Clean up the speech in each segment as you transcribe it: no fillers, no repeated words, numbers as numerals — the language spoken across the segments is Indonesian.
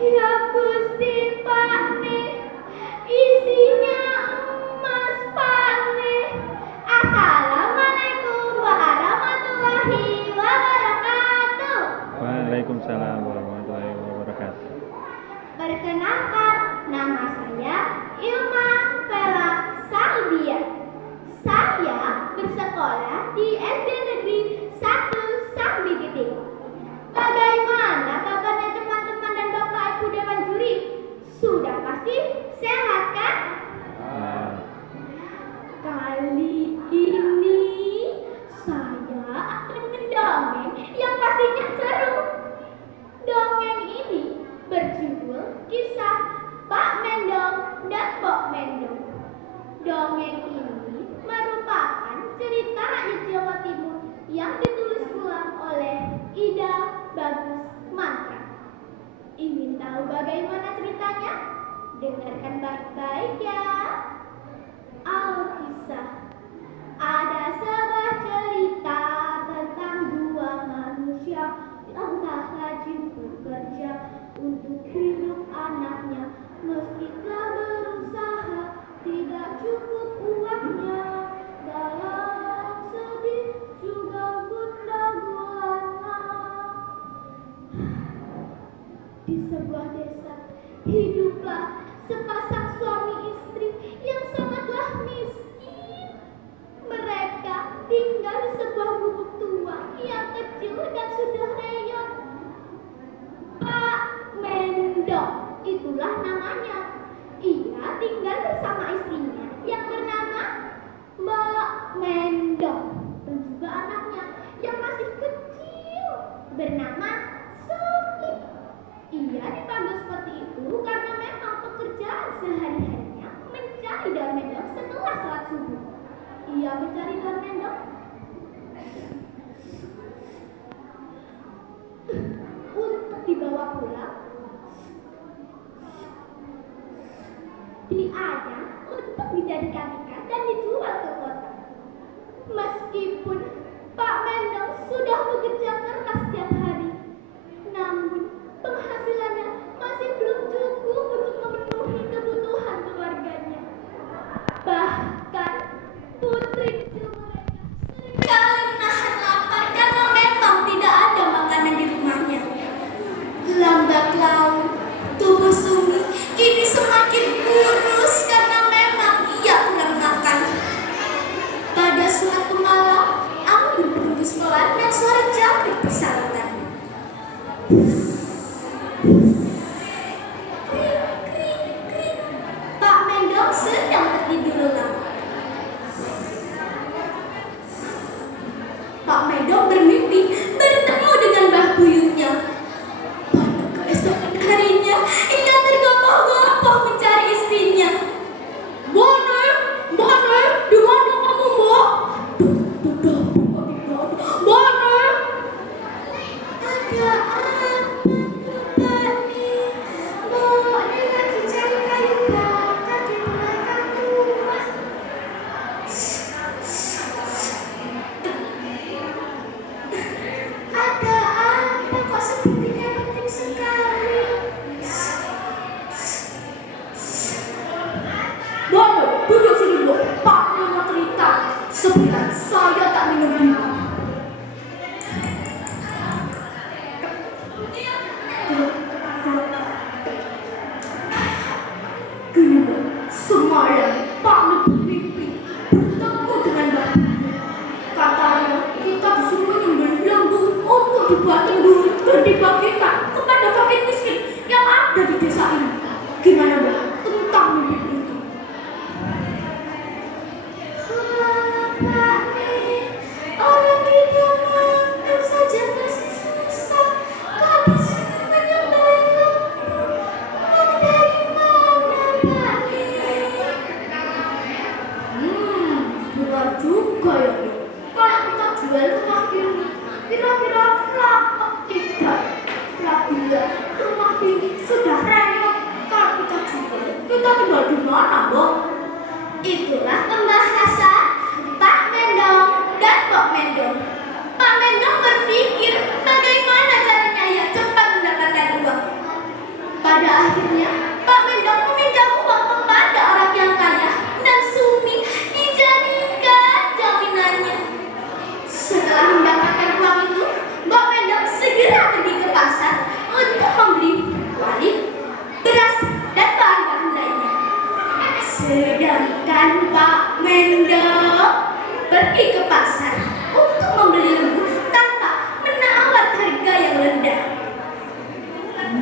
Ya Gusti Pak nih, isinya emas Pak nih. Assalamualaikum warahmatullahi wabarakatuh. Waalaikumsalam warahmatullahi wabarakatuh. Perkenalkan, nama saya Ilma Vela Salbia. Saya bersekolah di SD Negeri 1 Sambigiting. Bagaimana kabarnya teman-teman dan Bapak Ibu Dewan Juri? Sudah pasti sehat kan? Kali ini saya akan mendongeng yang pastinya seru. Dongeng ini berjudul Kisah Pak Mendong dan Pok Mendong. Dongeng ini merupakan cerita rakyat Jawa Timur yang ditulis ulang oleh Ida Bagus Mantra. Ingin tahu bagaimana ceritanya? Dengarkan baik-baik ya. Alkisah. Ada sebuah cerita tentang dua manusia yang tak rajin bekerja untuk hidup anaknya. Meski telah berusaha, tidak cukup uangnya. Dalam sedih juga gundah gulana. Di sebuah desa hiduplah sepasang suami istri yang sangatlah miskin. Mereka tinggal di sebuah gubuk tua yang kecil dan sudah reot. Pak Mendong, itulah namanya. Ia tinggal bersama istrinya yang bernama Mbak Mendong dan juga anaknya yang masih kecil bernama Sophie. Ia dipanggil seperti itu karena memang pekerjaan sehari-harinya mencari daun mendong setelah sholat subuh. Ia mencari daun mendong untuk dibawa pulang, dianyam untuk dijadikan ikan dan dijual ke kota. Meskipun Pak Mendong sudah bekerja keras setiap hari, namun penghasilannya masih belum cukup untuk memenuhi kebutuhan keluarganya. Bahkan putri kecil mereka seringkali menahan lapar karena memang tidak ada makanan di rumahnya. Lambat laun, tubuh Sumi kini semakin kurus karena memang ia kurang makan. Pada suatu malam, angin berhembus pelan dan suara jangkrik bersahutan. Kring, kring, kring. Pak Mendong sedang tertidur lelap. Pak Mendong bermimpi bertemu dengan mbah buyutnya. Pada keesokan harinya, ia tergopoh-gopoh mencari istrinya. Bone, di mana kamu, Mbak? Bone. Ada apa, Pak nih? Mbak, ini lagi cari kayu bakar di belakang rumah. Ada apa kok sepertinya penting sekali? Bono, duduk sini, Bu. Pak mau cerita. Sebentar, saya tak minum dulu. Gini, Bu. Semalam Pak bermimpi bertemu dengan Mbak Buyut. Katanya kita disuruh menyembelih lembu untuk dibuat duri dan dibagikan kepada fakir miskin yang ada di desa ini. Gimana, Bu, tentang mimpi itu? Pak nih, orang kita makan saja masih susah. Kok disuruh menyembelih lembu? Uang dari mana, Pak nih? Benar juga ya, Bu. Kalau kita jual rumah ini, kira-kira laku tidak? Apabila rumah ini sudah reot, kalau kita jual, kita tinggal di mana, Bu? Itulah pembahasan Pak Mendong dan Pok Mendong. Pak Mendong berpikir bagaimana caranya ia cepat mendapatkan uang. Pada pergi ke pasar untuk membeli lembu tanpa menawar harga yang rendah.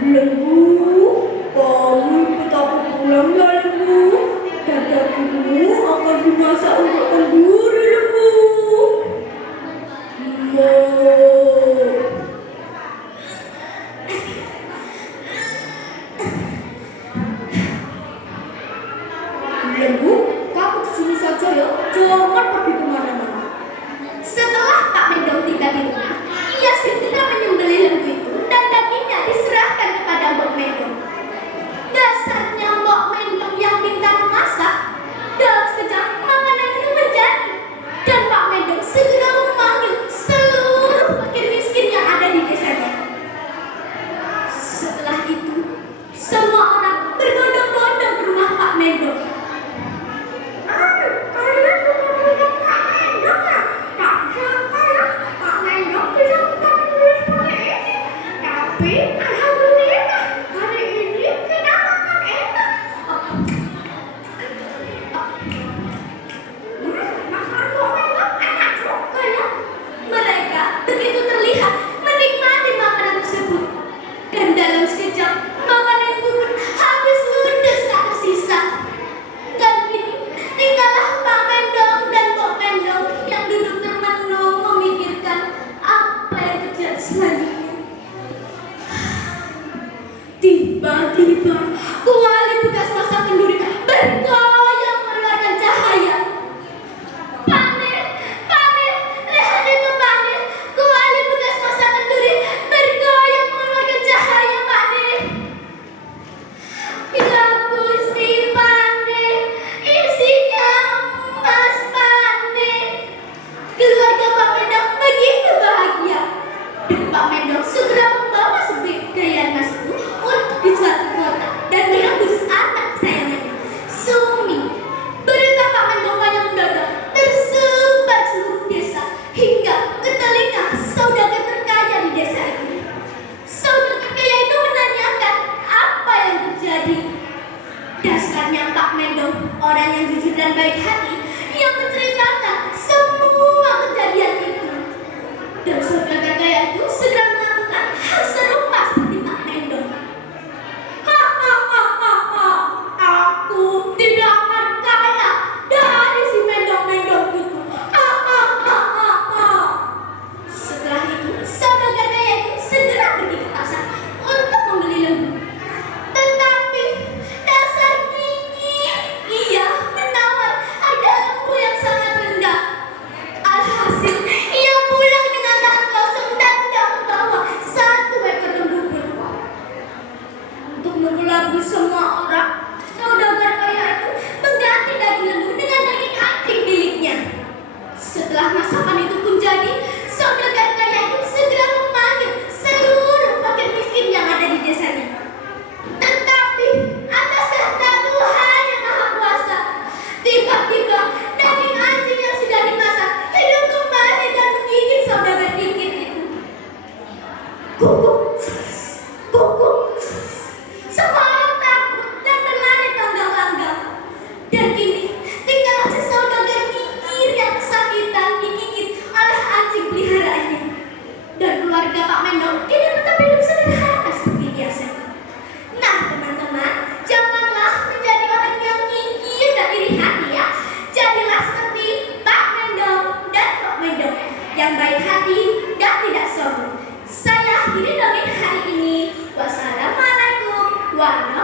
Lembu, kamu ikut aku pulang ya lembu. Dan dagingmu akan dimasak untuk kenduri lembu. Mo. Lembu, kamu di sini saja ya, jangan pergi kemana-mana. Setelah Pak Mendong tiba di rumah, ia segera menyembelih lembu itu dan dagingnya diserahkan kepada Mbok Mendong. Dasarnya Mbok Mendong yang pintar memasak, dalam sekejap makanan itu menjadi. Dan Pak Mendong segera memanggil seluruh fakir miskin yang ada di desanya. Setelah itu, semua orang berbondong-bondong ke rumah Pak Mendong. Kalian berbondong-bondong Pak Mendong ya? Tak sangka ya, Pak Mendong bisa bukan menulis seperti ini. Tapi alhamdulillah, hari ini kita makan enak. Makan Pak Mendong enak juga ya. Mereka begitu terlihat menikmati makanan tersebut. Dan dalam sekejap, makanan itu pun habis ludes tak tersisa. Dan kini tinggallah Pak Mendong dan Mbok Mendong yang duduk termenung memikirkan apa yang terjadi selanjutnya. Tiba-tiba kuali bekas masak kenduri bergoyang mengeluarkan cahaya. Pane, lihat itu Pane, kuali bekas masak kenduri bergoyang mengeluarkan cahaya Pane. Ya Gusti Pane, isinya emas Pane. Keluarga Pak Mendong begitu bahagia. Dan Pak Mendong segera membawa sebegaian emas itu untuk dijual ke kota dan menebus anak sayangannya, Sumi. Berita Pak Mendong yang mendadak tersebar seluruh desa hingga ke telinga saudagar terkaya di desa itu. Saudagar kaya itu menanyakan apa yang terjadi. Dasarnya Pak Mendong orang yang jujur dan baik hati yang menceritakan semua kejadian itu. Dan saudagar kaya itu segera melakukan hal serupa seperti Pak Mendong. Aku tidak akan kalah dari si Mendong-Mendong itu. Setelah itu, saudagar kaya itu segera pergi ke pasar untuk membeli lembu. Tetapi dasar gigi, ia menawar harga lembu yang sangat rendah. Alhasil, ia pulang dengan tangan kosong dan tidak membawa satu ekor lembu pun. Untuk mengelabui semua orang, saudagar kaya itu mengganti daging lembu dengan daging anjing miliknya. Setelah masakan itu pun jadi, saudagar kaya itu segera memanggil seluruh fakir miskin yang ada di desanya. Tetapi atas kehendak Tuhan yang Maha Kuasa, tiba-tiba daging anjing yang sudah dimasak hidup kembali dan menggigit saudagar gigit itu. Guguk, guguk. Semua orang takut dan berlari tanggal-tanggal. Dan kini tinggallah si saudagar kikir yang kesakitan digigit oleh anjing peliharaannya. Dan keluarga Pak Mendong kini tetap hidup sederhana seperti biasa. Nah teman-teman, janganlah menjadi orang yang kikir dan iri hati ya. Jadilah seperti Pak Mendong dan Mbok Mendong yang baik hati dan tidak sombong. Saya akhiri dongeng hari ini. Wassalamualaikum warahmatullahi